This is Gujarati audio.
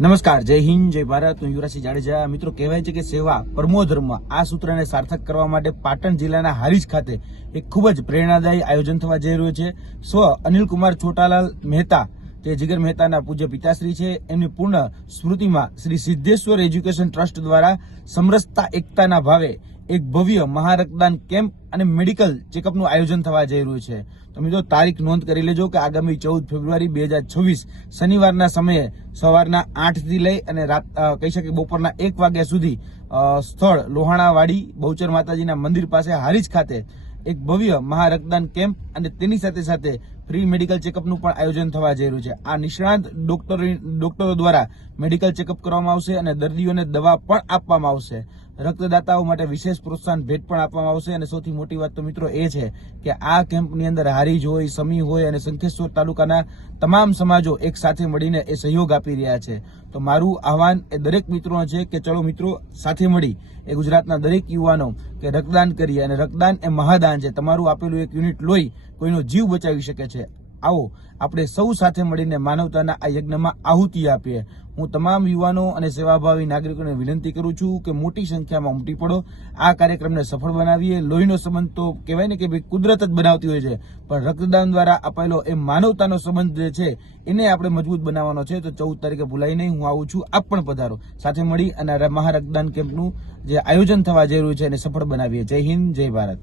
નમસ્કાર, જય હિન્દ, જય ભારત. હું યુવરાજસિંહ જાડેજા. મિત્રો, કહેવાય છે કે સેવા પરમો ધર્મ. આ સૂત્રને સાર્થક કરવા માટે પાટણ જિલ્લાના હારીજ ખાતે એક ખૂબ જ પ્રેરણાદાયી આયોજન થવા જઈ રહ્યું છે. સ્વ અનિલકુમાર છોટાલાલ મહેતા, જે જીગર મહેતાના પૂજ્ય પિતાશ્રી છે, એમની પૂર્ણ સ્મૃતિમાં શ્રી સિદ્ધેશ્વર એજ્યુકેશન ટ્રસ્ટ દ્વારા સમરસતા એકતાના ભાવે એક ભવ્ય મહારક્તદાન કેમ્પ અને મેડિકલ ચેકઅપનું આયોજન થવા જઈ રહ્યું છે. તો મિત્રો, તારીખ નોંધ કરી લેજો કે આગામી 14 ફેબ્રુઆરી 2026 શનિવારના સમયે સવારના 8 થી લઈ અને રાત કહી શકે બપોરના 1 વાગ્યા સુધી સ્થળ લોહાણાવાડી બહુચર માતાજીના મંદિર પાસે હારીજ ખાતે એક ભવ્ય મહારક્તદાન કેમ્પ અને તેની સાથે સાથે ફ્રી મેડિકલ ચેકઅપનું પણ આયોજન થવા જઈ રહ્યું છે. આ નિષ્ણાત ડોક્ટરો દ્વારા મેડિકલ ચેકઅપ કરવામાં આવશે અને દર્દીઓને દવા પણ આપવામાં આવશે. રક્તદાતાઓ માટે વિશેષ પ્રોત્સાહન ભેટ પણ આપવામાં આવશે. અને સૌથી મોટી વાત તો મિત્રો એ છે કે આ કેમ્પની અંદર હારીજ હોય, સમી હોય અને શંખેશ્વર તાલુકાના તમામ સમાજો એક સાથે મળીને એ સહયોગ આપી રહ્યા છે. તો મારું આહવાન એ દરેક મિત્રોને છે કે ચલો મિત્રો, સાથે મળી એ ગુજરાતના દરેક યુવાનો કે રક્તદાન કરીએ. અને રક્તદાન એ મહાદાન છે. તમારું આપેલું એક યુનિટ લોહી કોઈનો જીવ બચાવી શકે છે. આવો આપણે સૌ સાથે મળીને માનવતાના આ યજ્ઞમાં આહુતિ આપીએ. હું તમામ યુવાનો અને સેવાભાવી નાગરિકોને વિનંતી કરું છું કે મોટી સંખ્યામાં ઉમટી પડો, આ કાર્યક્રમને સફળ બનાવીએ. લોહીનો સંબંધ તો કહેવાય ને કે ભાઈ કુદરત જ બનાવતી હોય છે, પણ રક્તદાન દ્વારા અપાયેલો એ માનવતાનો સંબંધ જે છે એને આપણે મજબૂત બનાવવાનો છે. તો 14 તારીખે ભૂલાઈ નહીં, હું આવું છું, આપ પણ પધારો. સાથે મળી અને મહારક્તદાન કેમ્પનું જે આયોજન થવા જઈ રહ્યું છે એને સફળ બનાવીએ. જય હિન્દ, જય ભારત.